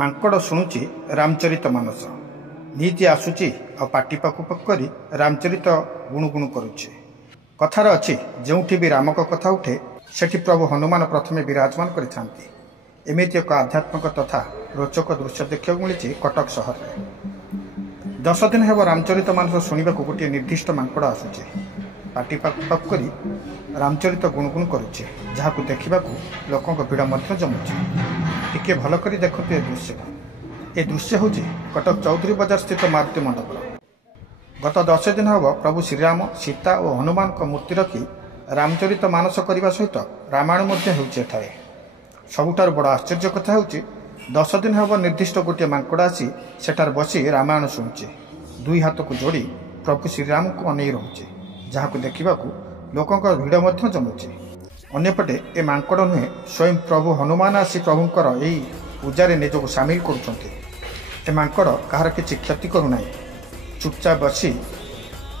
ମାଙ୍କଡ଼ ଶୁଣୁଛି ରାମଚରିତ ମାନସ। ନିଜେ ଆସୁଛି ଆଉ ପାଟି ପାକୁ ପାକୁ କରି ରାମଚରିତ ଗୁଣୁଗୁଣୁ କରୁଛି। କଥାରେ ଅଛି, ଯେଉଁଠି ବି ରାମଙ୍କ କଥା ଉଠେ ସେଠି ପ୍ରଭୁ ହନୁମାନ ପ୍ରଥମେ ବିରାଜମାନ କରିଥାନ୍ତି। ଏମିତି ଏକ ଆଧ୍ୟାତ୍ମିକ ତଥା ରୋଚକ ଦୃଶ୍ୟ ଦେଖିବାକୁ ମିଳିଛି କଟକ ସହରରେ। 10 ଦିନ ହେବ ରାମଚରିତ ମାନସ ଶୁଣିବାକୁ ଗୋଟିଏ ନିର୍ଦ୍ଦିଷ୍ଟ ମାଙ୍କଡ଼ ଆସୁଛି। ପାଟି ପାକୁ ପାକୁ କରି ରାମଚରିତ ଗୁଣୁଗୁଣୁ କରୁଛି, ଯାହାକୁ ଦେଖିବାକୁ ଲୋକଙ୍କ ଭିଡ଼ ମଧ୍ୟ ଜମୁଛି। ଟିକିଏ ଭଲ କରି ଦେଖନ୍ତୁ ଏ ଦୃଶ୍ୟକୁ। ଏ ଦୃଶ୍ୟ ହେଉଛି କଟକ ଚୌଧୁରୀ ବଜାର ସ୍ଥିତ ମାରୁତି ମଣ୍ଡପର। ଗତ 10 ଦିନ ହେବ ପ୍ରଭୁ ଶ୍ରୀରାମ, ସୀତା ଓ ହନୁମାନଙ୍କ ମୂର୍ତ୍ତି ରଖି ରାମଚରିତ ମାନସ କରିବା ସହିତ ରାମାୟଣ ମଧ୍ୟ ହେଉଛି ଏଠାରେ। ସବୁଠାରୁ ବଡ଼ ଆଶ୍ଚର୍ଯ୍ୟ କଥା ହେଉଛି, 10 ଦିନ ହେବ ନିର୍ଦ୍ଦିଷ୍ଟ ଗୋଟିଏ ମାଙ୍କଡ଼ ଆସି ସେଠାରେ ବସି ରାମାୟଣ ଶୁଣୁଛି। ଦୁଇ ହାତକୁ ଯୋଡ଼ି ପ୍ରଭୁ ଶ୍ରୀରାମଙ୍କୁ ଅନେଇ ରହୁଛି, ଯାହାକୁ ଦେଖିବାକୁ ଲୋକଙ୍କ ଭିଡ଼ ମଧ୍ୟ ଜମୁଛି। ଅନ୍ୟପଟେ ଏ ମାଙ୍କଡ଼ ନୁହେଁ, ସ୍ୱୟଂ ପ୍ରଭୁ ହନୁମାନ ଆସି ପ୍ରଭୁଙ୍କର ଏହି ପୂଜାରେ ନିଜକୁ ସାମିଲ କରୁଛନ୍ତି। ଏ ମାଙ୍କଡ଼ କାହାର କିଛି କ୍ଷତି କରୁନାହିଁ, ଚୁପଚାପ ବସି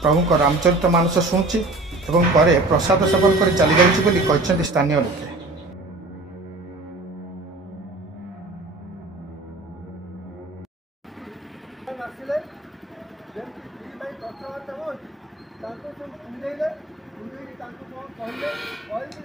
ପ୍ରଭୁଙ୍କ ରାମଚରିତ ମାନସ ଶୁଣୁଛି ଏବଂ ପରେ ପ୍ରସାଦ ସେବନ କରି ଚାଲିଯାଉଛି ବୋଲି କହିଛନ୍ତି ସ୍ଥାନୀୟ ଲୋକେ। ଆସିଲେ ଯେମିତି ଦୁଇ ଭାଇ କଥାବାର୍ତ୍ତା ହୁଅନ୍ତି, ତାଙ୍କୁ ସବୁ କୁଣ୍ଡେଇଲେ, କୁଣ୍ଡେଇକି ତାଙ୍କୁ କ'ଣ କହିଲେ, କହିକି